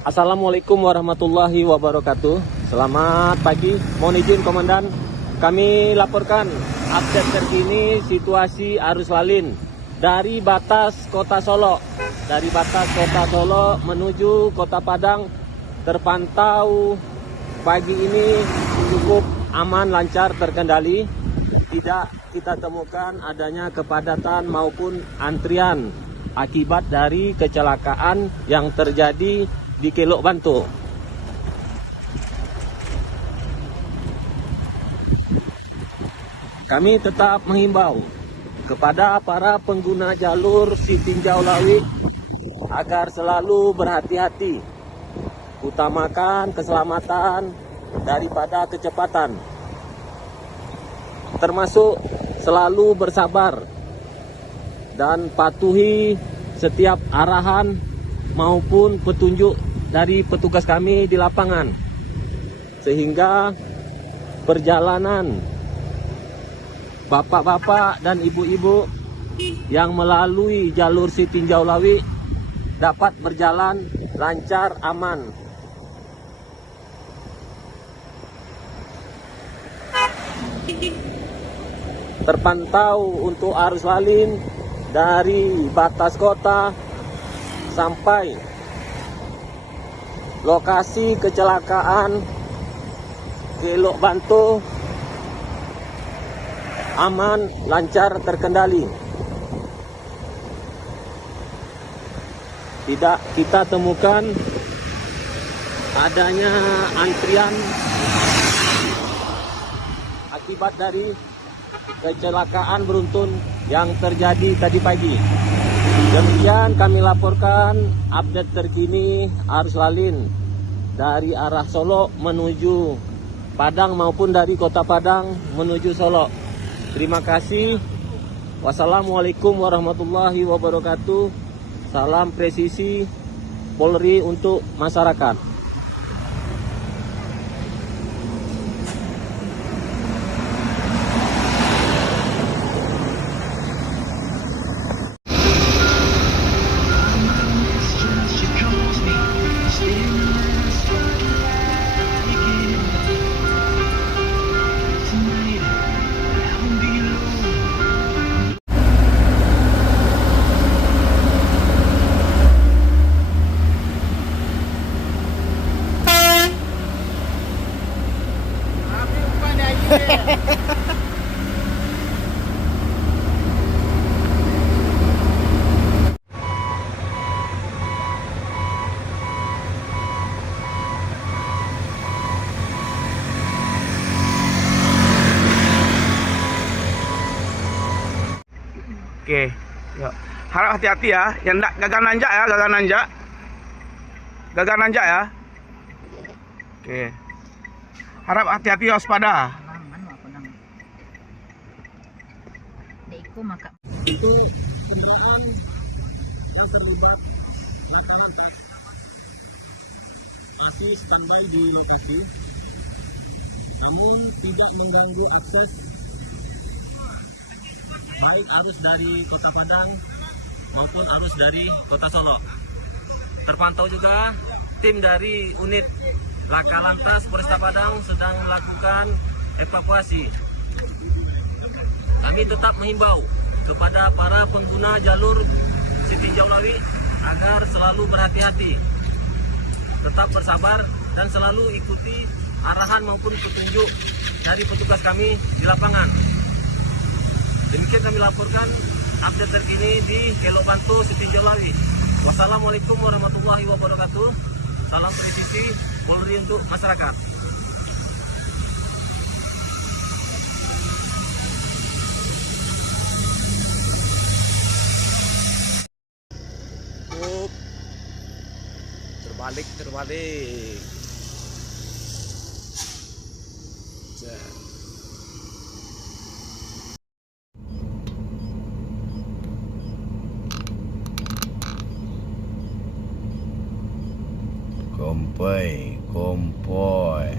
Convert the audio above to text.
Assalamualaikum warahmatullahi wabarakatuh. Selamat pagi, mohon izin Komandan. Kami laporkan update terkini situasi arus lalin dari batas Kota Solo. Dari batas Kota Solo menuju Kota Padang terpantau pagi ini cukup aman, lancar, terkendali. Tidak kita temukan adanya kepadatan maupun antrian akibat dari kecelakaan yang terjadi di Kelok Bantu. Kami tetap menghimbau kepada para pengguna jalur Sitinjau Lawi agar selalu berhati-hati, utamakan keselamatan daripada kecepatan, termasuk selalu bersabar dan patuhi setiap arahan maupun petunjuk dari petugas kami di lapangan, sehingga perjalanan bapak-bapak dan ibu-ibu yang melalui jalur Sitinjau Lawi dapat berjalan lancar, aman. Terpantau untuk arus lalin dari batas kota sampai lokasi kecelakaan Kelok Bantu aman, lancar, terkendali. Tidak kita temukan adanya antrian akibat dari kecelakaan beruntun yang terjadi tadi pagi. Demikian kami laporkan update terkini arus lalin dari arah Solo menuju Padang maupun dari Kota Padang menuju Solo. Terima kasih. Wassalamualaikum warahmatullahi wabarakatuh. Salam presisi Polri untuk masyarakat. Oke, yuk. Harap hati-hati ya, yang enggak gagal nanjak ya, gagal nanjak. Gagal nanjak ya. Oke. Harap hati-hati, waspada. Itu kendaraan yang terlibat laka lantas masih standby di lokasi, namun tidak mengganggu akses baik arus dari Kota Padang maupun arus dari Kota Solo. Terpantau juga tim dari unit laka lantas Polresta Padang sedang melakukan evakuasi. Kami tetap menghimbau kepada para pengguna jalur Sitinjau Lawi agar selalu berhati-hati, tetap bersabar dan selalu ikuti arahan maupun petunjuk dari petugas kami di lapangan. Demikian kami laporkan update terkini di Kelok Bantu, Sitinjau Lawi. Wassalamualaikum warahmatullahi wabarakatuh. Salam presisi Polri untuk masyarakat. Terbalik. Kompoi.